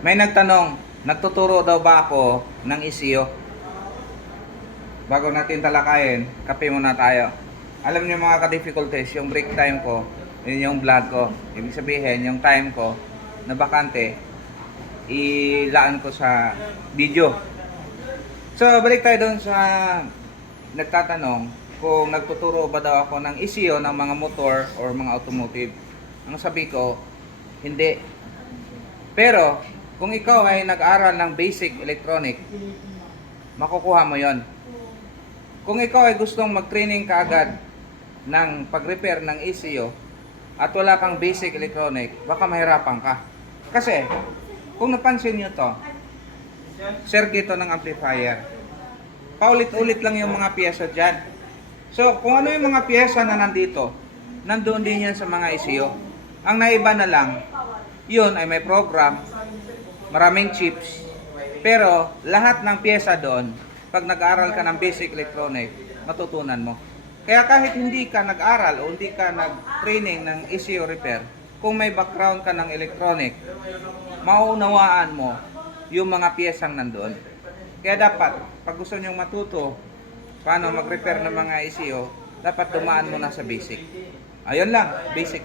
May nagtanong, nagtuturo daw ba ako ng ECU? Bago natin talakayin, kape muna tayo. Alam niyo mga ka-difficulties, yung break time ko, yun yung vlog ko. Ibig sabihin, yung time ko na bakante, ilaan ko sa video. So, balik tayo doon sa nagtatanong kung nagtuturo ba daw ako ng ECU ng mga motor or mga automotive. Ang sabi ko, hindi. Pero, kung ikaw ay nag-aral ng basic electronic, makukuha mo yon. Kung ikaw ay gustong mag-training kaagad ng pag-repair ng ECU at wala kang basic electronic, baka mahirapan ka. Kasi, kung napansin nyo to, circuit to ng amplifier. Paulit-ulit lang yung mga piyesa dyan. So, kung ano yung mga piyesa na nandito, nandoon din yan sa mga ECU. Ang naiba na lang, yun ay may program, maraming chips, pero lahat ng piyesa doon, pag nag-aral ka ng basic electronic, matutunan mo. Kaya kahit hindi ka nag-aral o hindi ka nag-training ng ECU repair, kung may background ka ng electronic, maunawaan mo yung mga piyesang nandoon. Kaya dapat, pag gusto nyong matuto paano mag-repair ng mga ECU, dapat dumaan mo na sa basic. Ayun lang, basic.